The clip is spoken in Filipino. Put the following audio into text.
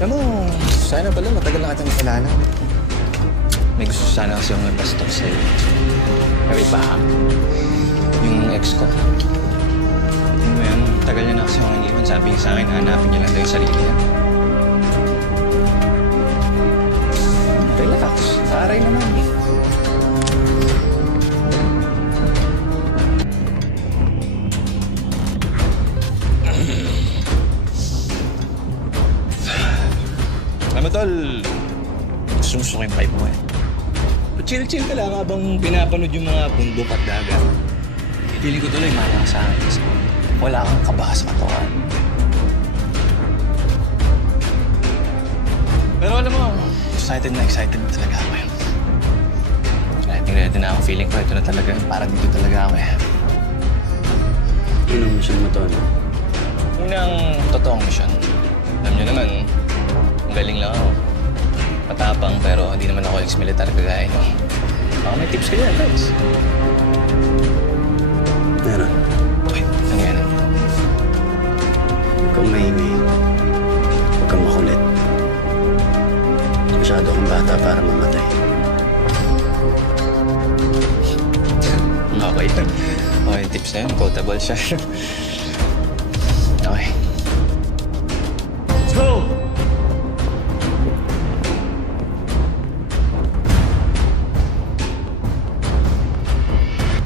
Alam mo, sana pala matagal na kitang kilala. May gusto sana kasi yung pastor sa'yo. Kami pa, yung ex ko. Ano mo yan, tagal niya na kasi akong iniwan. Sabi niya sa akin, hanapin niya lang daw yung sarili niya. Relax, aray naman. Alam mo, tol, gusto ko yung vibe mo eh. Chill-chill ka lang habang pinapanood yung mga bundok at dagat. Feeling ko tuloy malang sa akin kasi wala kang kaba sa katawan. Pero alam mo, excited na talaga ako eh. Ready na ako. Feeling ko ito na talaga. Para dito talaga ako eh. Unang mission mo to, ano? Unang totoong mission. Alam niyo naman, ang galing lang ako. Matapang pero hindi naman ako ex-militar kagaya nyo. Baka may tips ka dyan, guys. Meron. Wait, ano yan? Huwag kang maingay. Huwag kang makulit. Masyado kang bata para mamatay. Okay. Okay, tips na yun. Quotable siya.